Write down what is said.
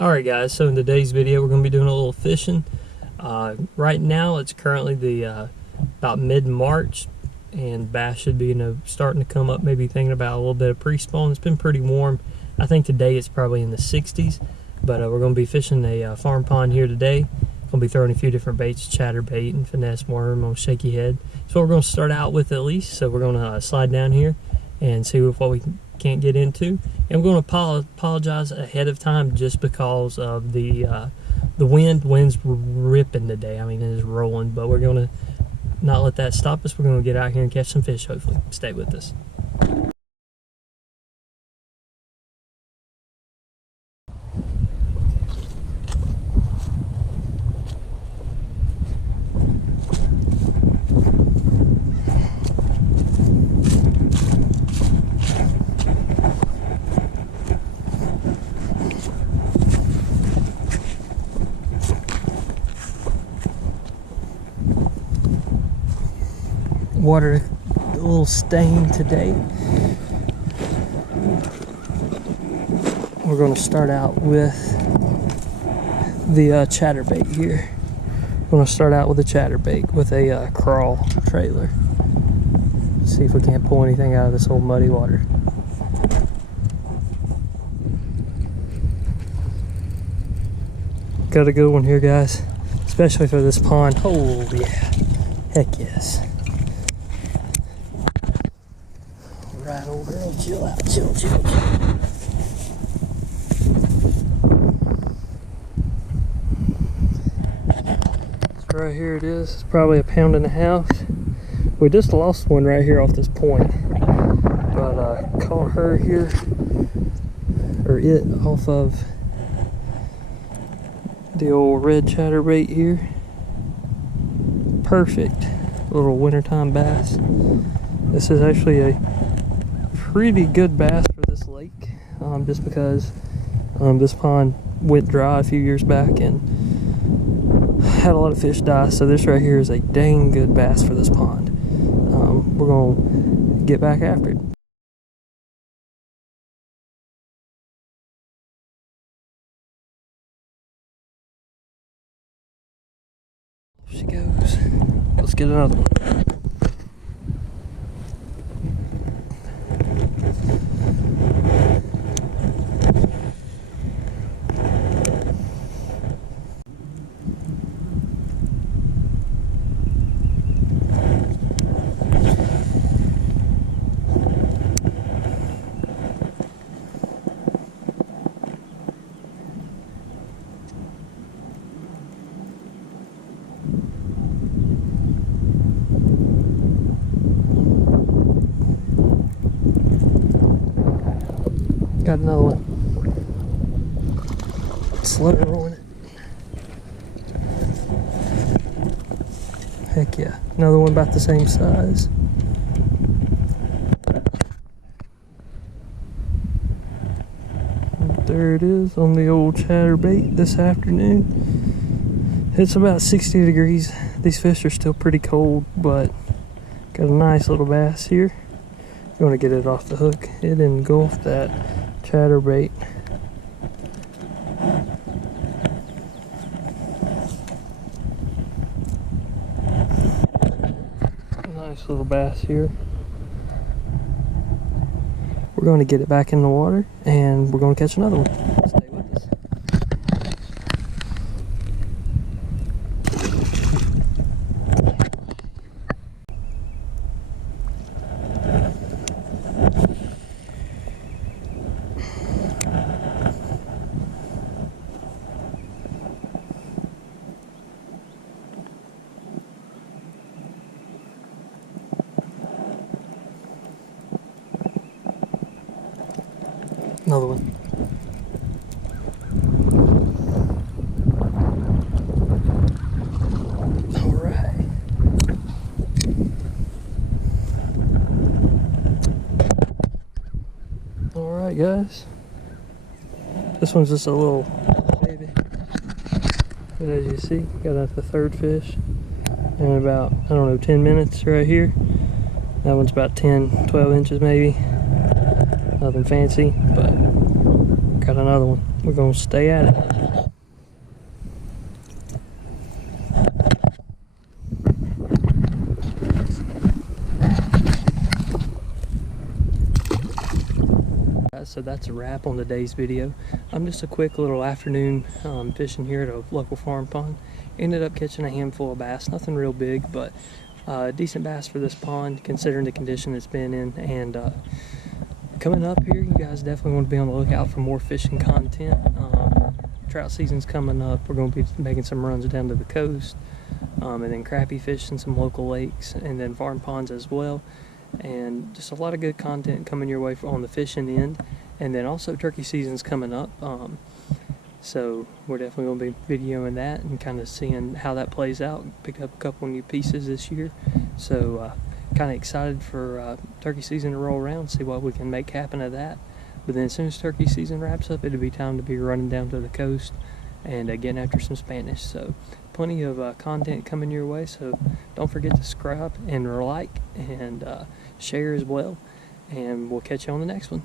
Alright guys, so in today's video we're going to be doing a little fishing. Right now it's currently the about mid-March, and bass should be starting to come up, maybe thinking about a little bit of pre-spawn. It's been pretty warm. I think today it's probably in the 60s, but we're going to be fishing a farm pond here today. Going to be throwing a few different baits, chatterbait and finesse worm on shaky head. So we're going to start out with at least, so we're going to slide down here and see what we can't get into. And I'm going to apologize ahead of time just because of the wind. Wind's ripping today. I mean, it is rolling, but we're going to not let that stop us. We're going to get out here and catch some fish, hopefully. Stay with us. Water a little stained today. We're going to start out with the chatterbait here. We're going to start out with a chatterbait with a crawl trailer. See if we can't pull anything out of this old muddy water. Got a good one here, guys, especially for this pond. Oh yeah, heck yes. Right, old girl, chill out, chill. So right here it is. It's probably 1.5 pounds. We just lost one right here off this point, but caught her here, or it, off of the old red chatterbait here. Perfect little wintertime bass. This is actually a pretty good bass for this lake, just because this pond went dry a few years back and had a lot of fish die. So this right here is a dang good bass for this pond. We're gonna get back after it. There she goes. Let's get another one. Got another one. Slow rolling it. Heck yeah. Another one about the same size. There it is on the old chatterbait this afternoon. It's about 60 degrees. These fish are still pretty cold, but got a nice little bass here. You want to get it off the hook. It engulfed that chatterbait. Nice little bass here. We're going to get it back in the water and we're going to catch another one. Stay with us. Another one. All right. All right, guys. This one's just a little baby. But as you see, got out the third fish in about, I don't know, 10 minutes right here. That one's about 10-12 inches maybe. Nothing fancy, but got another one. we're gonna stay at it. So that's a wrap on today's video. Just a quick little afternoon fishing here at a local farm pond. Ended up catching a handful of bass, nothing real big, but decent bass for this pond considering the condition it's been in. And coming up here, you guys definitely want to be on the lookout for more fishing content. Trout season's coming up. We're going to be making some runs down to the coast, and then crappie fishing some local lakes, and then farm ponds as well. And just a lot of good content coming your way on the fishing end. And then also turkey season's coming up, so we're definitely going to be videoing that and kind of seeing how that plays out. Picked up a couple new pieces this year, so kind of excited for turkey season to roll around, see what we can make happen of that. But then as soon as turkey season wraps up, it'll be time to be running down to the coast and getting after some Spanish. So plenty of content coming your way, so don't forget to subscribe and like and share as well, and we'll catch you on the next one.